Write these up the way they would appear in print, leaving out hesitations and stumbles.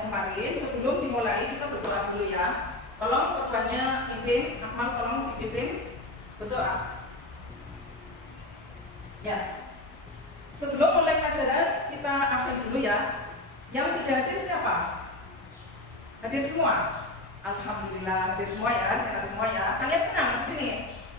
yang kemarin, sebelum dimulai kita berdoa dulu ya. Tolong ketuanya pimpin, Akmal tolong dipimpin berdoa. Ya. Sebelum mulai pelajaran kita absen dulu ya. Yang tidak hadir siapa? Hadir semua. Alhamdulillah hadir semua ya, sehat semua ya. Kalian senang di sini?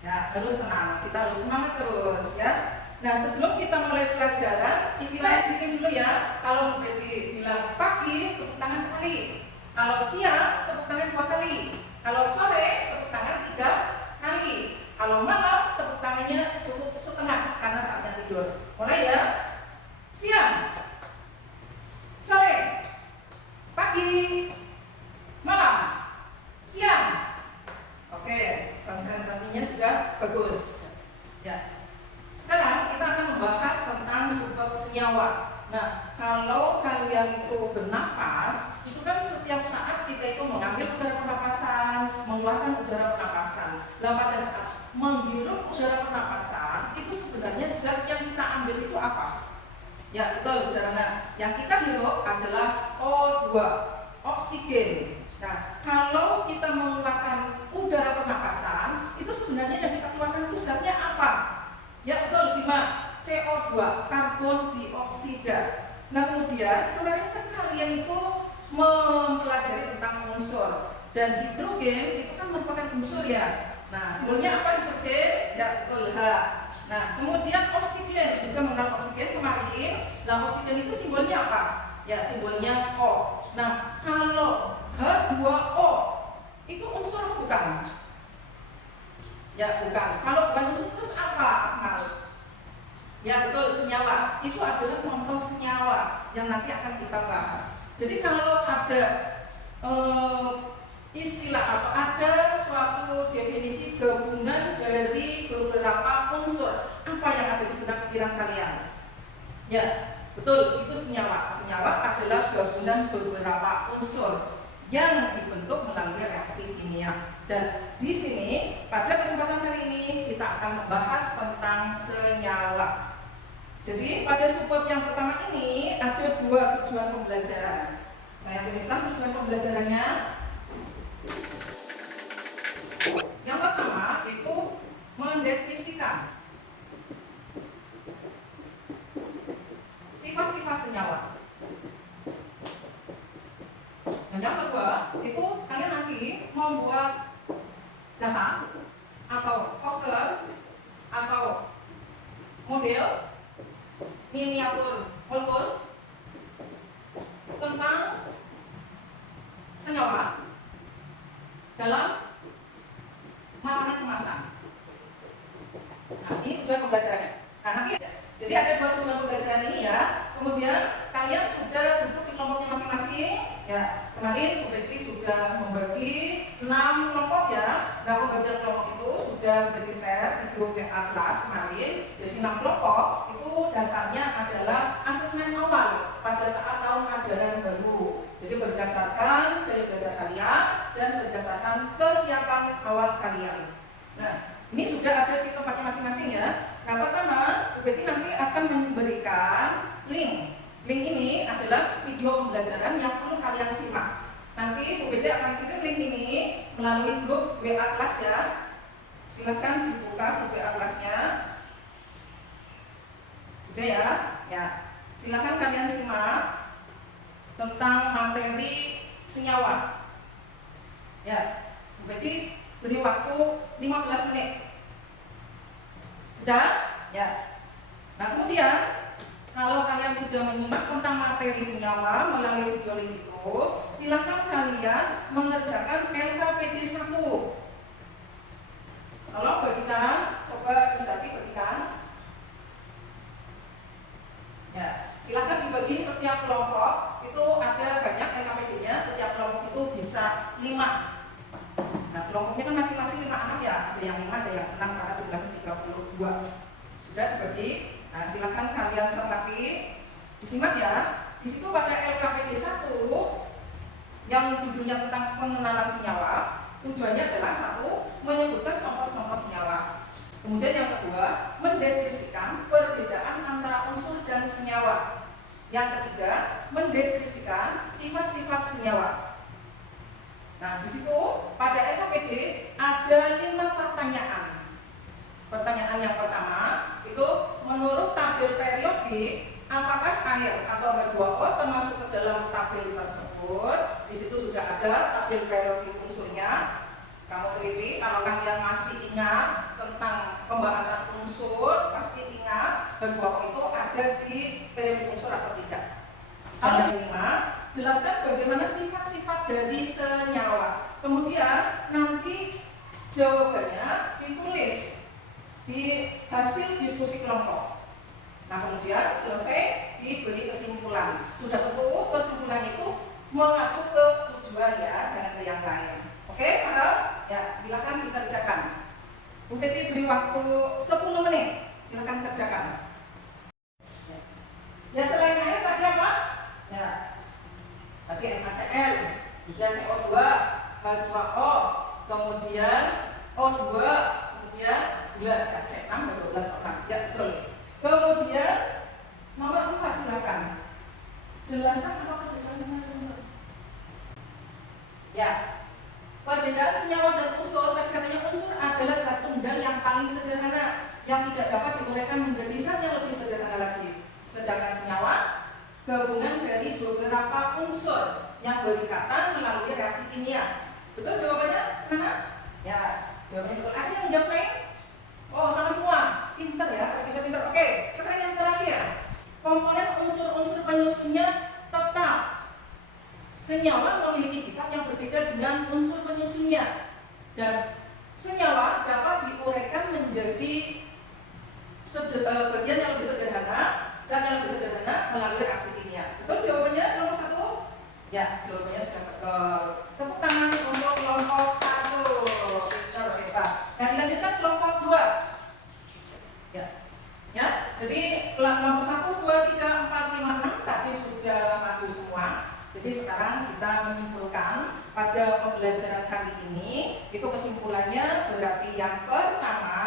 Ya, harus senang. Kita harus semangat terus ya. Nah, sebelum kita mulai pelajaran, kita sedikit dulu ya. Kalau Bu Betty bilang pagi, tepuk tangan sekali. Kalau siang, tepuk tangan 2 kali. Kalau sore, tepuk tangan 3 kali. Kalau malam, tepuk tangannya cukup setengah karena saatnya tidur. Mulai ya. Siang, sore, pagi, malam, siang. Oke, konsentrasinya sudah bagus. Ya. Sekarang kita akan membahas tentang subbab senyawa. Nah, kalau kalian itu bernapas, itu kan setiap saat kita itu mengambil udara pernapasan, mengeluarkan udara pernapasan. Nah, pada saat menghirup udara pernapasan, itu sebenarnya zat yang kita ambil itu apa? Ya, betul, saudara. Yang kita hirup adalah O2, oksigen. Nah, kalau kita mengeluarkan udara pernapasan, itu sebenarnya yang kita keluarkan itu zatnya apa? Ya betul, 5 CO2, karbon dioksida. Nah kemudian kemarin kan kalian itu mempelajari tentang unsur. Dan hidrogen itu kan merupakan unsur ya. Nah simbolnya apa hidrogen? Ya betul, H. Nah kemudian oksigen, juga mengenal oksigen kemarin. Nah oksigen itu simbolnya apa? Ya simbolnya O. Nah kalau H2O itu unsur bukan? Ya bukan. Kalau bukan unsur terus apa? Ya betul, senyawa. Itu adalah contoh senyawa yang nanti akan kita bahas. Jadi kalau ada istilah atau ada suatu definisi gabungan dari beberapa unsur, apa yang ada di benak pikiran kalian? Ya betul, itu senyawa. Senyawa adalah gabungan beberapa unsur yang dibentuk melalui reaksi kimia. Dan di sini pada kesempatan kali ini kita akan membahas tentang senyawa. Jadi pada subbab yang pertama ini ada 2 tujuan pembelajaran. Saya tuliskan tujuan pembelajarannya. Yang pertama itu mendeskripsikan sifat-sifat senyawa. Dan yang kedua itu kalian nanti membuat data atau poster atau model miniatur molekul tentang senyawa dalam makanan kemasan. Nah, ini tujuan pembelajarannya. Nah, nanti jadi ada 2 tujuan pembelajaran ini ya. Kemudian kalian sudah duduk di kelompoknya masing-masing. Ya, kemarin Bu Betty sudah membagi 6 kelompok ya. Nah, pembagian kelompok itu sudah Betty share di grup WA kelas kemarin. Jadi 6 kelompok itu dasarnya adalah asesmen awal pada saat tahun ajaran baru. Jadi berdasarkan gaya belajar kalian dan berdasarkan kesiapan awal kalian. Nah, ini sudah ada di tempatnya masing-masing ya. Nah, pertama, Bu Betty nanti akan memberikan link. Link ini adalah video pembelajaran yang perlu kalian simak. Nanti Bu Betty akan kirim link ini melalui grup WA kelas ya. Silahkan dibuka grup WA kelasnya. Sudah ya? Ya. Silahkan kalian simak tentang materi senyawa. Ya, Bu Betty beri waktu 15 menit. Sudah? Ya. Nah kemudian kalau kalian sudah menyimak tentang materi senyawa melalui video link itu, silakan kalian mengerjakan LKPD 1. Tolong bagikan, coba Isati bagikan. Ya, silakan dibagi setiap kelompok. Itu ada banyak LKPD-nya, setiap kelompok itu bisa 5. Nah, kelompoknya kan masing-masing 5 anak ya. Ada yang 5, ada yang 6 karena jumlahnya 32. Sudah dibagi. Nah, silakan kalian cermati, disimak ya. Di situ pada LKPD 1 yang judulnya tentang pengenalan senyawa, tujuannya adalah 1, menyebutkan contoh-contoh senyawa. Kemudian yang kedua, mendeskripsikan perbedaan antara unsur dan senyawa. Yang ketiga, mendeskripsikan sifat-sifat senyawa. Nah, di situ pada LKPD ada 5 pertanyaan. Pertanyaan yang pertama itu, menurut tabel periodik, apakah air atau H2O termasuk ke dalam tabel tersebut? Di situ sudah ada tabel periodik unsurnya. Kamu teliti, kalau kalian masih ingat tentang pembahasan unsur, pasti ingat H2O itu ada di periodik unsur atau tidak. Yang kelima, jelaskan bagaimana sifat-sifat dari senyawa. Kemudian nanti jawabannya ditulis di hasil diskusi kelompok. Nah, kemudian selesai diberi kesimpulan. Sudah tentu kesimpulannya itu mengacu ke tujuan ya, jangan ke yang lain. Oke, paham? Ya, silakan dikerjakan. Bu Betty beri waktu 10 menit. Silakan kerjakan. Ya, selain air tadi apa? Ya, tadi NaCl, kemudian CO2, H2O, kemudian O2, kemudian gula C6 dan 12 orang. Ya, betul. Kemudian nomor 4 silakan. Jelaskan apa perbedaan senyawa. Ya, perbedaan senyawa dan unsur. Tadi katanya unsur adalah zat tunggal yang paling sederhana yang tidak dapat diuraikan menjadi zat yang lebih sederhana lagi. Sedangkan senyawa gabungan dari beberapa unsur yang berikatan melalui reaksi kimia. Betul jawabannya? Mana? Ya, jawabannya betul. Ada yang menjawab lain? Oh, sama semua. Pinter ya, pinter-pinter. Oke, sekarang yang terakhir. Komponen unsur-unsur penyusunnya tetap. Senyawa memiliki sifat yang berbeda dengan unsur penyusunnya. Dan senyawa dapat diuraikan menjadi bagian yang lebih sederhana, zat yang lebih sederhana melalui reaksi kimia. Betul jawabannya nomor 1? Ya, jawabannya sudah betul. Tepuk tangan untuk kelompok 1. Pintar, hebat. Dan dilanjutkan kelompok 2. Ya. Ya, jadi kelompok 1, 2, 3, 4, 5, 6 tadi sudah maju semua. Jadi sekarang kita menyimpulkan pada pembelajaran kali ini, itu kesimpulannya berarti yang pertama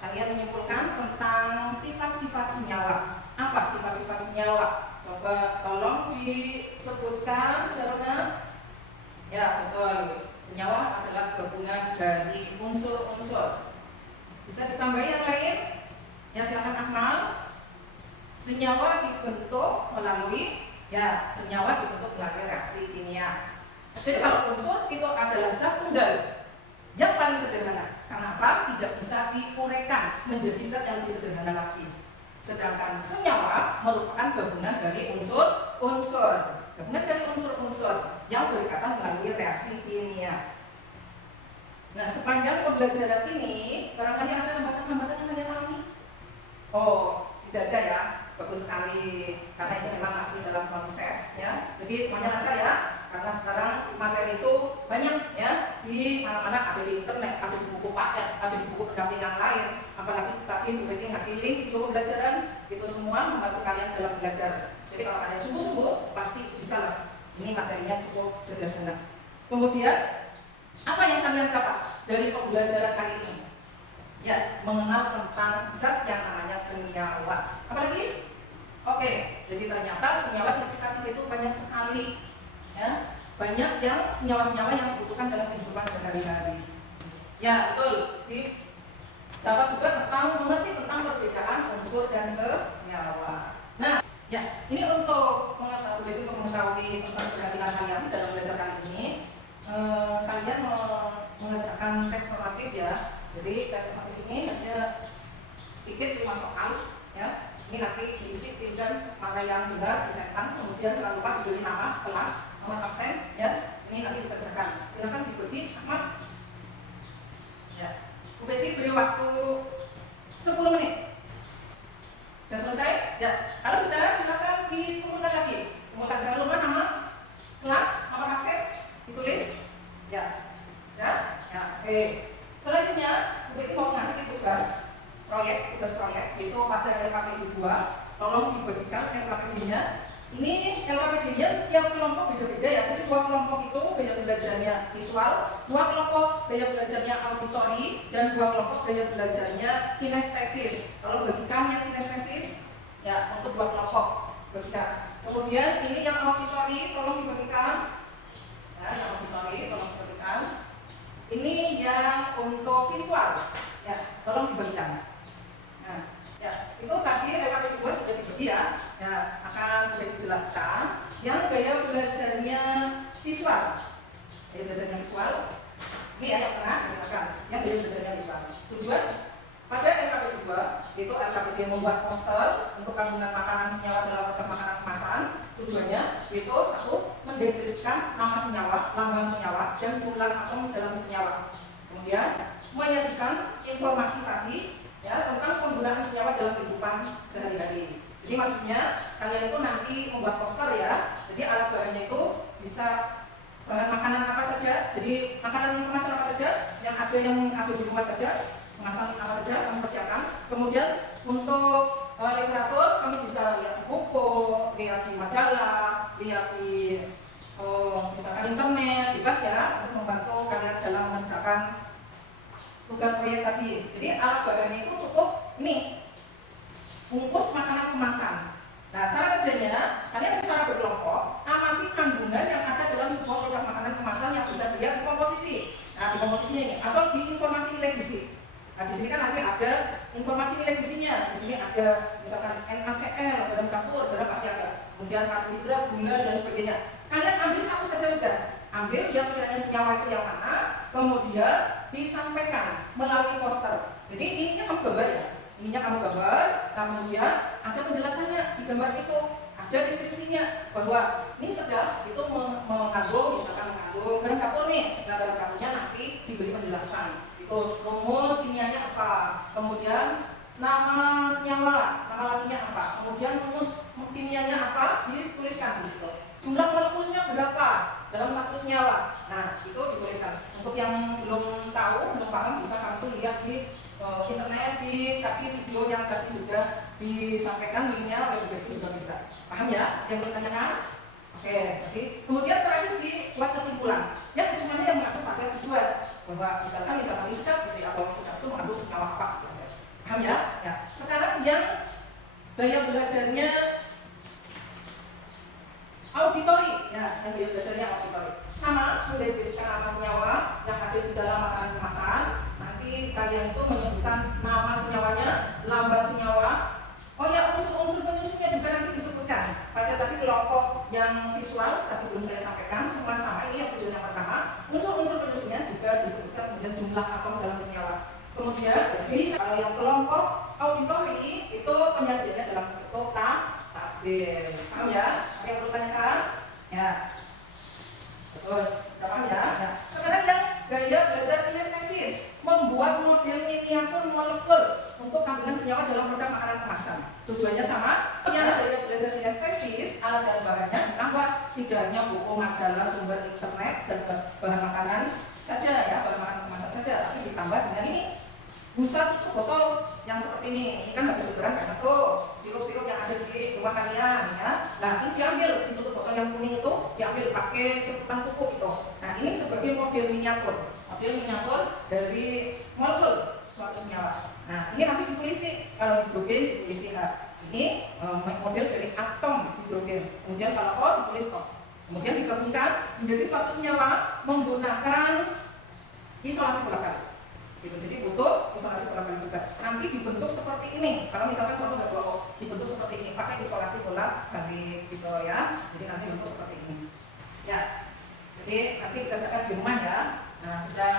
kalian menyimpulkan tentang sifat-sifat senyawa. Apa sifat-sifat senyawa? Coba tolong disebutkan, Sarona. Ya, betul. Senyawa adalah gabungan dari unsur-unsur. Bisa ditambahi yang lain? Ya, silakan Akmal. Senyawa dibentuk melalui reaksi kimia. Jadi kalau unsur itu adalah zat tunggal yang paling sederhana. Kenapa? Tidak bisa diuraikan menjadi zat yang lebih sederhana lagi. Sedangkan senyawa merupakan gabungan dari unsur-unsur. Gabungan dari unsur-unsur yang berikatan melalui reaksi kimia. Nah, sepanjang pembelajaran ini, barangkali ada hambatan-hambatan yang kalian alami? Oh, tidak ada ya. Bagus sekali, karena ini memang masih dalam konsep ya. Jadi semuanya lancar ya, karena sekarang materi itu banyak ya, di mana-mana, ada di internet, ada di buku paket, ada di buku pendamping yang lain. Apalagi tadi Bu Betty ngasih link video pembelajaran, itu semua membantu kalian dalam belajar. Jadi kalau kalian sungguh-sungguh pasti bisa lah. Ini materinya cukup sederhana. Kemudian apa yang kalian dapat dari pembelajaran kali ini? Ya, mengenal tentang zat yang namanya senyawa. Apalagi? Oke, jadi ternyata senyawa di sekitar kita itu banyak sekali, ya, banyak yang senyawa-senyawa yang dibutuhkan dalam kehidupan sehari-hari. Ya, betul. Dapat juga mengerti tentang perbedaan unsur dan senyawa. Nah, ya, ini untuk mengetahui tentang keberhasilan kalian dalam belajar kali ini. Kalian mengerjakan tes formatif ya. Jadi tes formatif ini ada sedikit 5 soal, ya. Ini nanti diisi dan mana yang benar dicetak, kemudian jangan lupa diberi nama, kelas, nomor absen, ya. Ini nanti dikerjakan. Silakan diikuti, Ahmad. Ya, Bu Betty beri waktu 10 menit. Sudah selesai? Ya. Kalau sudah, silakan dikumpulkan lagi. Kumpulkan, jangan lupa nama, kelas, nomor absen, ditulis. Ya, ya, ya. Oke. Selanjutnya, Bu Betty mau ngasih tugas proyek itu pada LKPD 2, tolong dibagikan LKPD-nya. Ini LKPD-nya setiap kelompok beda-beda ya. Jadi 2 kelompok itu gaya belajarnya visual, 2 kelompok gaya belajarnya auditori, dan 2 kelompok gaya belajarnya kinestesis. Tolong bagikan yang kinestesis ya untuk 2 kelompok bagikan. Kemudian ini yang auditori tolong dibagikan visual. Ya, tolong dibagikan. Nah, ya, itu tadi LKP 2 sudah dibagi ya. Ya, akan sudah dijelaskan. Yang gaya belajarnya visual. Gaya belajarnya visual. Ini ya yang tengah, silakan. Yang gaya belajarnya visual. Tujuan pada LKP 2 itu LKP membuat poster untuk kandungan makanan senyawa dalam produk makanan kemasan. Tujuannya itu satu, mendeskripsikan nama senyawa, lambang senyawa, dan jumlah atom dalam senyawa. Kemudian menyajikan informasi tadi ya tentang penggunaan senyawa dalam kehidupan sehari-hari. Jadi maksudnya kalian itu nanti membuat poster ya. Jadi alat bahannya itu bisa bahan makanan apa saja. Jadi makanan kemasan apa saja, yang ada di rumah saja, kemasan apa saja kamu persiapkan. Kemudian untuk literatur kami bisa lihat di buku, lihat di majalah, lihat di misalkan internet, bebas ya untuk membantu kalian dalam mengerjakan tugas proyek tadi. Jadi alat bahannya itu cukup ini bungkus makanan kemasan. Nah, cara kerjanya kalian secara berkelompok amati kandungan yang ada dalam sebuah produk makanan kemasan yang bisa dilihat di komposisi. Nah, di komposisinya ini atau di informasi nilai gizi. Nah, di sini kan nanti ada informasi nilai gizinya. Di sini ada misalkan NaCl, garam dapur, garam pasti ada. Kemudian karbohidrat, gula dan sebagainya. Kalian ambil satu saja sudah. Ambil yang sekiranya senyawa itu yang mana, kemudian disampaikan melalui poster. Jadi ininya kamu gambar ya. Ininya kamu gambar, kemudian ada penjelasannya di gambar itu. Ada deskripsinya bahwa ini sedang itu mengandung misalkan mengandung garam dapur nih. Nah, garam dapurnya nanti diberi penjelasan. Rumus kimianya apa, kemudian nama senyawa, nama lakinya apa, kemudian rumus kimianya apa, dituliskan di situ. Jumlah molekulnya berapa dalam satu senyawa. Nah, itu dituliskan. Untuk yang belum tahu, belum paham, bisa kamu lihat di internet, di video yang tadi sudah disampaikan linknya oleh Bu juga bisa. Paham ya? Yang belum tanyakan? Oke, jadi kemudian terakhir dibuat kesimpulan. Yang kesimpulannya yang mengacu pada tujuan. Bahwa misalkan riset gitu ya, atau riset itu mengandung senyawa apa gitu. Paham ya? Ya. Sekarang yang gaya belajarnya auditori, ya, yang gaya belajarnya auditori. Sama, mendeskripsikan nama senyawa yang ada di dalam makanan kemasan. Nanti kalian itu menyebutkan nama senyawanya, lambang senyawa. Oh ya, unsur-unsur penyusunnya juga nanti disebutkan. Pada tadi kelompok yang visual, tadi belum saya sampaikan, semua sama. Ini yang tujuan yang pertama. Unsur-unsur penyusunnya juga disebutkan, kemudian jumlah atom dalam senyawa. Kemudian, jadi kalau yang kelompok auditori itu penyajiannya dalam bentuk tabel. Paham ya? Ada yang perlu tanyakan? Ya. Terus, paham ya? Ya. Sekarang yang gaya belajar kinestesis, membuat model miniatur molekul untuk kandungan senyawa dalam produk makanan kemasan. Tujuannya sama. Ya, gaya belajar kinestesis, alat dan bahannya ditambah, tidak hanya buku, majalah, sumber internet dan bahan makanan saja ya, bahan makanan kemasan saja, tapi ditambah dengan ini busa botol yang seperti ini. Ini kan habis lebaran banyak tuh sirup-sirup yang ada di rumah kalian ya. Nah, ini diambil di tutup botol yang kuning itu, diambil pakai cepetan pupuk itu. Nah, ini sebagai model miniatur dari molekul suatu senyawa. Nah, ini nanti ditulisi, kalau hidrogen ditulisi H. Ini model dari atom hidrogen. Kemudian kalau O ditulis O. Kemudian digabungkan menjadi suatu senyawa menggunakan isolasi bola kali. Gitu. Jadi butuh isolasi bola kali juga. Nanti dibentuk seperti ini. Kalau misalkan contoh ada O, dibentuk seperti ini pakai isolasi bola kali gitu ya. Jadi nanti bentuk seperti ini. Ya. Jadi nanti dikerjakan di rumah ya. Nah, sudah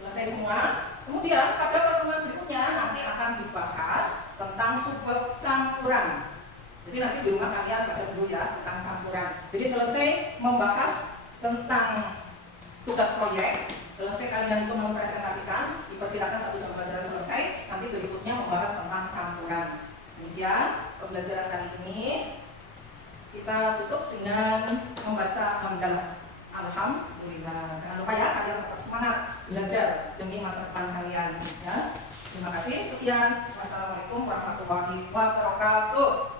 selesai semua. Kemudian pada pertemuan berikutnya nanti akan dibahas tentang subbab campuran. Jadi nanti di rumah kalian baca dulu ya tentang campuran. Jadi selesai membahas tentang tugas proyek, selesai kalian itu mempresentasikan, diperkirakan 1 jam pelajaran selesai. Nanti berikutnya membahas tentang campuran. Kemudian pembelajaran kali ini kita tutup dengan membaca hamdalah. Alhamdulillah. Jangan lupa ya, kalian tetap semangat belajar demi masa depan kalian ya. Terima kasih. Sekian. Wassalamualaikum warahmatullahi wabarakatuh.